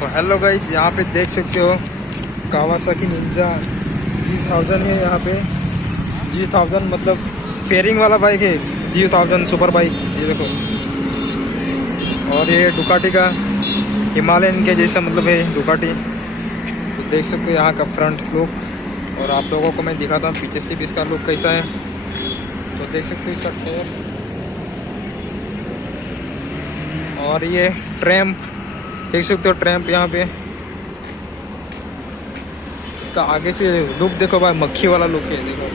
तो hello guys, यहाँ पे देख सकते हो कावासाकी निंजा G1000 है। यहाँ पे G1000 मतलब फेयरिंग वाला बाइक है। G1000 सुपर बाइक, ये देखो। और ये डुकाटी का हिमालयन के जैसा मतलब है डुकाटी। तो देख सकते हो यहाँ का फ्रंट लुक, और आप लोगों को मैं दिखाता हूँ पीछे से भी इसका लुक कैसा है। तो देख सकते हो इसका टायर, और ये ट्रैम्प देख सकते हो। ट्रैम्प यहाँ पे इसका आगे से लुक देखो भाई, मक्खी वाला लुक है देखो।